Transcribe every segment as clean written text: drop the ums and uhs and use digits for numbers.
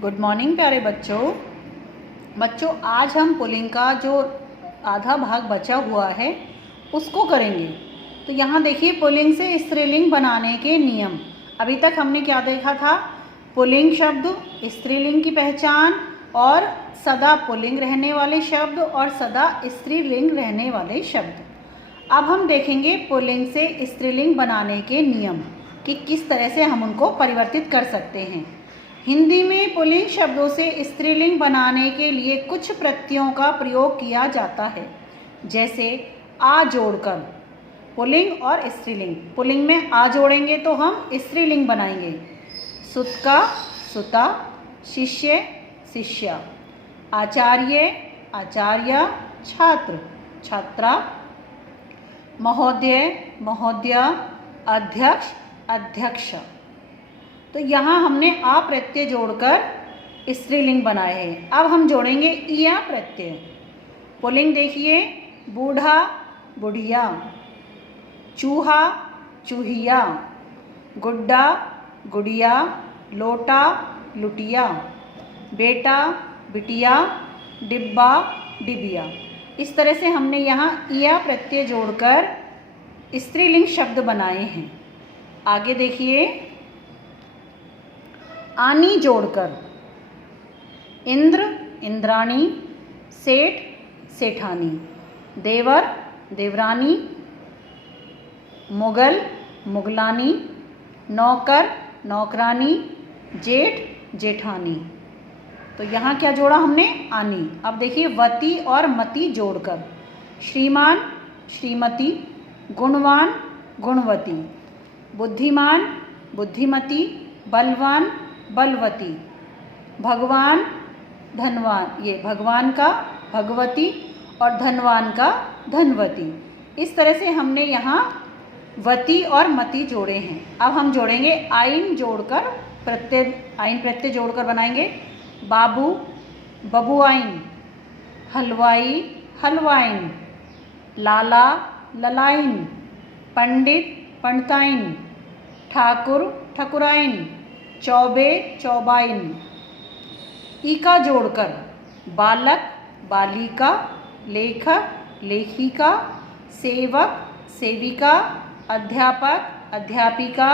Good morning प्यारे बच्चों आज हम पुल्लिंग का जो आधा भाग बचा हुआ है उसको करेंगे। तो यहाँ देखिए पुल्लिंग से स्त्रीलिंग बनाने के नियम। अभी तक हमने क्या देखा था? पुल्लिंग शब्द, स्त्रीलिंग की पहचान और सदा पुल्लिंग रहने वाले शब्द और सदा स्त्रीलिंग रहने वाले शब्द। अब हम देखेंगे पुल्लिंग से स्त्रीलिंग बनाने के नियम कि किस तरह से हम उनको परिवर्तित कर सकते हैं। हिंदी में पुल्लिंग शब्दों से स्त्रीलिंग बनाने के लिए कुछ प्रत्ययों का प्रयोग किया जाता है, जैसे आ जोड़कर। पुल्लिंग और स्त्रीलिंग, पुल्लिंग में आ जोड़ेंगे तो हम स्त्रीलिंग बनाएंगे। सुतका, सुता, शिष्य, शिष्या, आचार्य, आचार्य, छात्र, छात्रा, महोदय, महोदया, अध्यक्ष, अध्यक्ष। तो यहाँ हमने आ प्रत्यय जोड़कर स्त्रीलिंग बनाए हैं। अब हम जोड़ेंगे इया प्रत्यय। पुल्लिंग देखिए, बूढ़ा, बुढ़िया, चूहा, चूहिया, गुड्डा, गुड़िया, लोटा, लुटिया, बेटा, बिटिया, डिब्बा, डिबिया। इस तरह से हमने यहाँ इया प्रत्यय जोड़कर स्त्रीलिंग शब्द बनाए हैं। आगे देखिए, आनी जोड़कर। इंद्र, इंद्राणी, सेठ, सेठानी, देवर, देवरानी, मुगल, मुगलानी, नौकर, नौकरानी, जेठ, जेठानी। तो यहाँ क्या जोड़ा हमने? आनी। अब देखिए वती और मती जोड़कर। श्रीमान, श्रीमती, गुणवान, गुणवती, बुद्धिमान, बुद्धिमती, बलवान, बलवती, भगवान, धनवान, ये भगवान का भगवती और धनवान का धनवती। इस तरह से हमने यहाँ वती और मती जोड़े हैं। अब हम जोड़ेंगे आइन जोड़कर प्रत्यय, आइन प्रत्यय जोड़कर बनाएंगे। बाबू, बबुआइन, हलवाई, हलवाइन, लाला, ललाइन, पंडित, पंडिताइन, ठाकुर, ठकुराइन, चौबे, चौबाइन। ईका जोड़कर बालक, बालिका, लेखक, लेखिका, सेवक, सेविका, अध्यापक, अध्यापिका,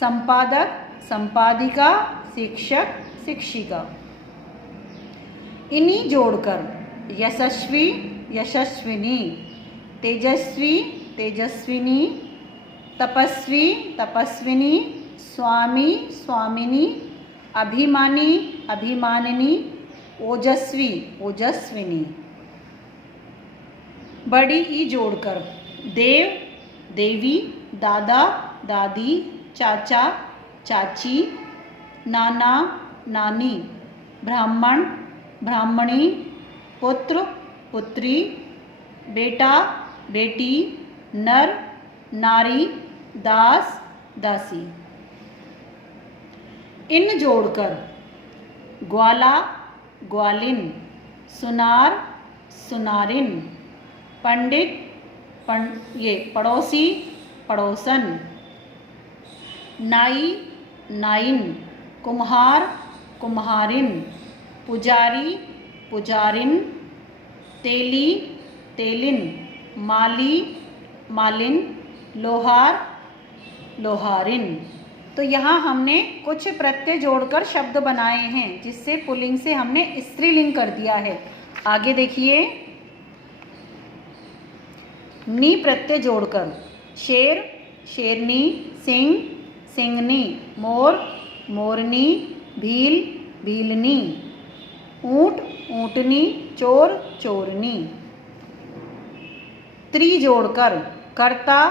संपादक, संपादिका, शिक्षक, शिक्षिका। इनी जोड़कर यशस्वी, यशस्विनी, तेजस्वी, तेजस्विनी, तपस्वी, तपस्विनी, स्वामी, स्वामिनी, अभिमानी, अभिमानिनी, ओजस्वी, ओजस्विनी। बड़ी ई जोड़कर देव, देवी, दादा, दादी, चाचा, चाची, नाना, नानी, ब्राह्मण, ब्राह्मणी, पुत्र, पुत्री, बेटा, बेटी, नर, नारी, दास, दासी। इन जोड़कर ग्वाला, ग्वालिन, सुनार, सुनारिन, पंडित, ये पड़ोसी, पड़ोसन, नाई, नाइन, कुम्हार, कुम्हारिन, पुजारी, पुजारिन, तेली, तेलिन, माली, मालिन, लोहार, लोहारिन। तो यहाँ हमने कुछ प्रत्यय जोड़कर शब्द बनाए हैं, जिससे पुल्लिंग से हमने स्त्रीलिंग कर दिया है। आगे देखिए, नी प्रत्यय जोड़कर शेर, शेरनी, सिंह, सिंगनी, मोर, मोरनी, भील, भीलनी, ऊंट, ऊंटनी, चोर, चोरनी। त्री जोड़कर कर्ता,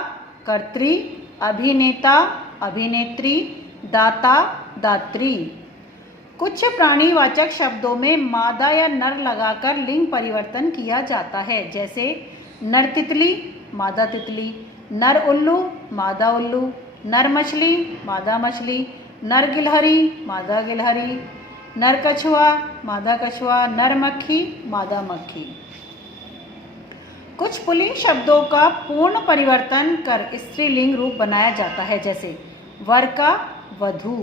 कर्त्री, अभिनेता, अभिनेत्री, दाता, दात्री। कुछ प्राणीवाचक शब्दों में मादा या नर लगाकर लिंग परिवर्तन किया जाता है, जैसे नर तितली, मादा तितली, नर उल्लू, मादा उल्लू, नर मछली, मादा मछली, नर गिलहरी, मादा गिलहरी, नर कछुआ, मादा कछुआ, नर मक्खी, मादा मक्खी। कुछ पुल्लिंग शब्दों का पूर्ण परिवर्तन कर स्त्रीलिंग रूप बनाया जाता है, जैसे वर का वधू,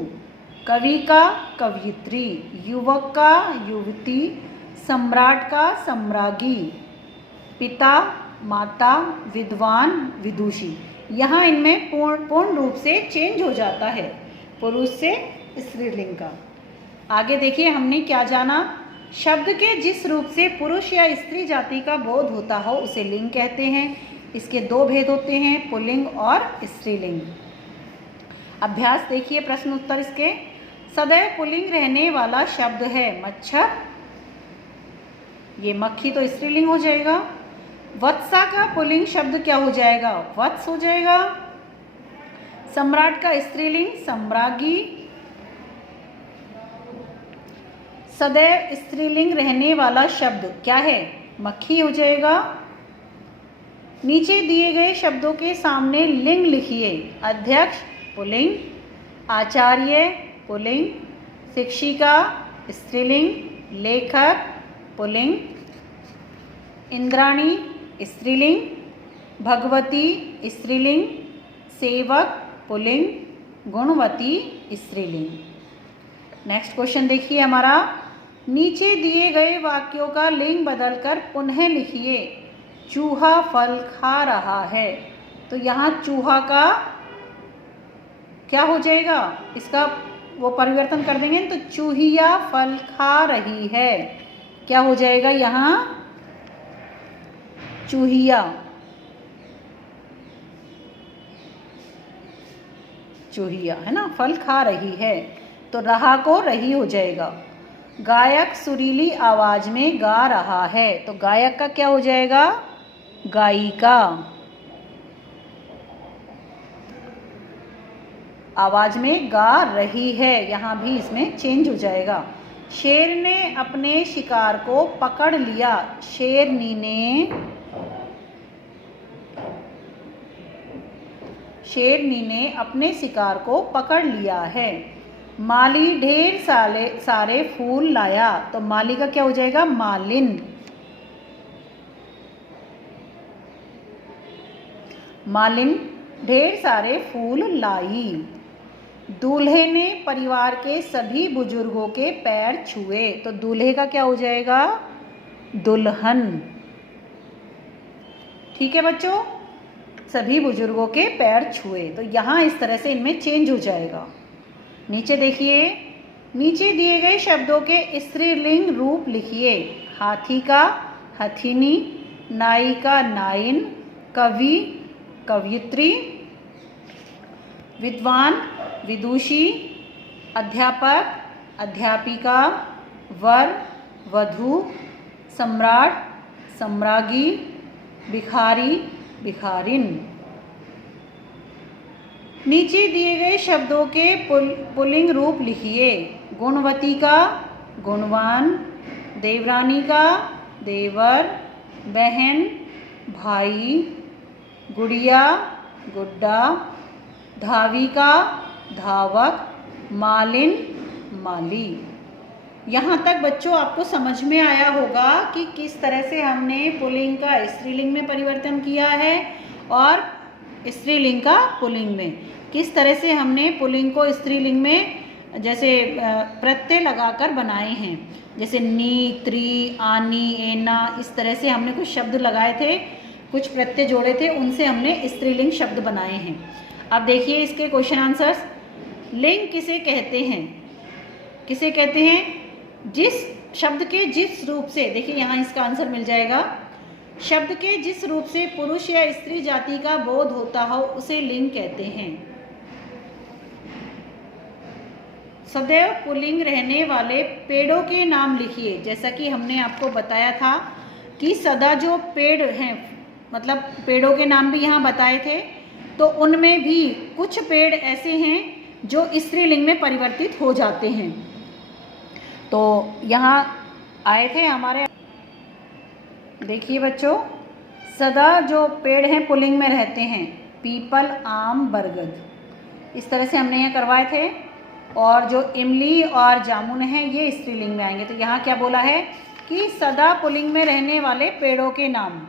कवि का कवयित्री, युवक का युवती, सम्राट का सम्राज्ञी, पिता माता, विद्वान विदुषी। यहाँ इनमें पूर्ण रूप से चेंज हो जाता है पुरुष से स्त्रीलिंग का। आगे देखिए हमने क्या जाना। शब्द के जिस रूप से पुरुष या स्त्री जाति का बोध होता हो उसे लिंग कहते हैं। इसके दो भेद होते हैं, पुल्लिंग और स्त्रीलिंग। अभ्यास देखिए, प्रश्न उत्तर इसके। सदैव पुल्लिंग रहने वाला शब्द है मच्छर, ये मक्खी तो स्त्रीलिंग हो जाएगा। वत्सा का पुल्लिंग शब्द क्या हो जाएगा? वत्स हो जाएगा। सम्राट का स्त्रीलिंग सम्राज्ञी। सदैव स्त्रीलिंग रहने वाला शब्द क्या है? मक्खी हो जाएगा। नीचे दिए गए शब्दों के सामने लिंग लिखिए। अध्यक्ष पुल्लिंग, आचार्य पुल्लिंग, शिक्षिका स्त्रीलिंग, लेखक पुल्लिंग, इंद्राणी स्त्रीलिंग, भगवती स्त्रीलिंग, सेवक पुल्लिंग, गुणवती स्त्रीलिंग। नेक्स्ट क्वेश्चन देखिए हमारा। नीचे दिए गए वाक्यों का लिंग बदलकर पुनः लिखिए। चूहा फल खा रहा है, तो यहाँ चूहा का क्या हो जाएगा? इसका वो परिवर्तन कर देंगे तो चूहिया फल खा रही है, क्या हो जाएगा यहाँ? चूहिया, चूहिया है ना, फल खा रही है, तो रहा को रही हो जाएगा। गायक सुरीली आवाज में गा रहा है, तो गायक का क्या हो जाएगा? गायिका। आवाज में गा रही है, यहाँ भी इसमें चेंज हो जाएगा। शेर ने अपने शिकार को पकड़ लिया, शेरनी ने अपने शिकार को पकड़ लिया है। माली ढेर सारे फूल लाया, तो माली का क्या हो जाएगा? मालिन। मालिन ढेर सारे फूल लाई। दूल्हे ने परिवार के सभी बुजुर्गों के पैर छुए, तो दूल्हे का क्या हो जाएगा? दुल्हन। ठीक है बच्चों, सभी बुजुर्गों के पैर छुए, तो यहाँ इस तरह से इनमें चेंज हो जाएगा। नीचे देखिए, नीचे दिए गए शब्दों के स्त्रीलिंग रूप लिखिए। हाथी का हथिनी, नाई का नाइन, कवि कवयित्री, विद्वान विदुषी, अध्यापक अध्यापिका, वर वधू, सम्राट सम्राज्ञी, भिखारी भिखारिन। नीचे दिए गए शब्दों के पुल्लिंग रूप लिखिए। गुणवती का गुणवान, देवरानी का देवर, बहन भाई, गुड़िया गुड्डा, धावी का धावक, मालिन माली। यहाँ तक बच्चों आपको समझ में आया होगा कि किस तरह से हमने पुल्लिंग का स्त्रीलिंग में परिवर्तन किया है और स्त्रीलिंग का पुल्लिंग में किस तरह से हमने पुल्लिंग को स्त्रीलिंग में जैसे प्रत्यय लगाकर बनाए हैं। जैसे नी, त्री, आनी, एना, इस तरह से हमने कुछ शब्द लगाए थे, कुछ प्रत्यय जोड़े थे, उनसे हमने स्त्रीलिंग शब्द बनाए हैं। अब देखिए इसके क्वेश्चन आंसर्स। लिंग किसे कहते हैं? किसे कहते हैं? जिस शब्द के जिस रूप से, देखिए यहाँ इसका आंसर मिल जाएगा। शब्द के जिस रूप से पुरुष या स्त्री जाति का बोध होता हो उसे लिंग कहते हैं। सदैव पुल्लिंग रहने वाले पेड़ों के नाम लिखिए। जैसा कि हमने आपको बताया था कि सदा जो पेड़ हैं, मतलब पेड़ों के नाम भी यहाँ बताए थे, तो उनमें भी कुछ पेड़ ऐसे हैं जो स्त्रीलिंग में परिवर्तित हो जाते हैं। तो यहाँ आए थे हमारे, देखिए बच्चों, सदा जो पेड़ हैं पुल्लिंग में रहते हैं, पीपल, आम, बरगद, इस तरह से हमने यहाँ करवाए थे। और जो इमली और जामुन हैं ये स्त्रीलिंग में आएंगे। तो यहाँ क्या बोला है कि सदा पुल्लिंग में रहने वाले पेड़ों के नाम।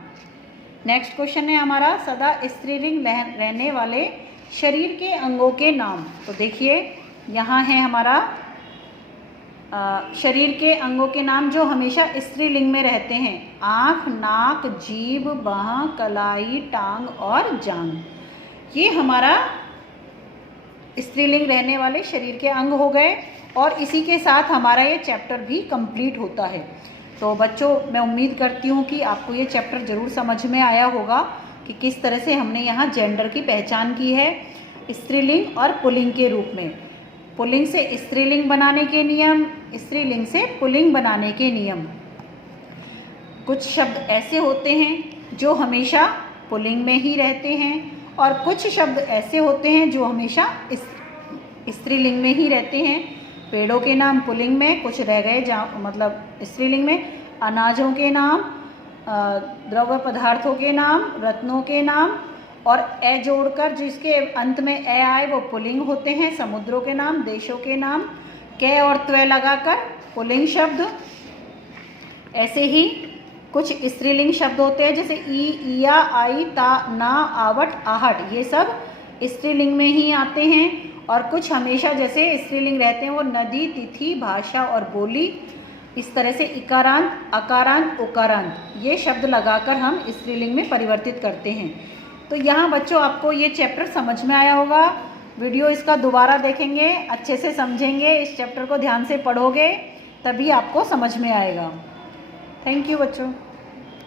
नेक्स्ट क्वेश्चन है हमारा, सदा स्त्रीलिंग रहने वाले शरीर के अंगों के नाम। तो देखिए यहाँ है हमारा शरीर के अंगों के नाम जो हमेशा स्त्रीलिंग में रहते हैं। आँख, नाक, जीभ, बाह, कलाई, टांग और जांघ, ये हमारा स्त्रीलिंग रहने वाले शरीर के अंग हो गए। और इसी के साथ हमारा ये चैप्टर भी कंप्लीट होता है। तो बच्चों, मैं उम्मीद करती हूँ कि आपको ये चैप्टर ज़रूर समझ में आया होगा कि किस तरह से हमने यहाँ जेंडर की पहचान की है स्त्रीलिंग और पुल्लिंग के रूप में। पुल्लिंग से स्त्रीलिंग बनाने के नियम, स्त्रीलिंग से पुल्लिंग बनाने के नियम। कुछ शब्द ऐसे होते हैं जो हमेशा पुल्लिंग में ही रहते हैं और कुछ शब्द ऐसे होते हैं जो हमेशा स्त्रीलिंग में ही रहते हैं। पेड़ों के नाम पुल्लिंग में, कुछ रह गए मतलब स्त्रीलिंग में। अनाजों के नाम, द्रव्य पदार्थों के नाम, रत्नों के नाम और ए जोड़कर जिसके अंत में ए आए वो पुल्लिंग होते हैं। समुद्रों के नाम, देशों के नाम, कै और त्वे लगाकर पुल्लिंग शब्द। ऐसे ही कुछ स्त्रीलिंग शब्द होते हैं जैसे ई, इया, आई, ता, ना, आवट, आहट, ये सब स्त्रीलिंग में ही आते हैं। और कुछ हमेशा जैसे स्त्रीलिंग रहते हैं वो नदी, तिथि, भाषा और बोली। इस तरह से इकारांत, अकारांत, उकारांत ये शब्द लगाकर हम स्त्रीलिंग में परिवर्तित करते हैं। तो यहाँ बच्चों आपको ये चैप्टर समझ में आया होगा। वीडियो इसका दोबारा देखेंगे, अच्छे से समझेंगे, इस चैप्टर को ध्यान से पढ़ोगे तभी आपको समझ में आएगा। थैंक यू बच्चों।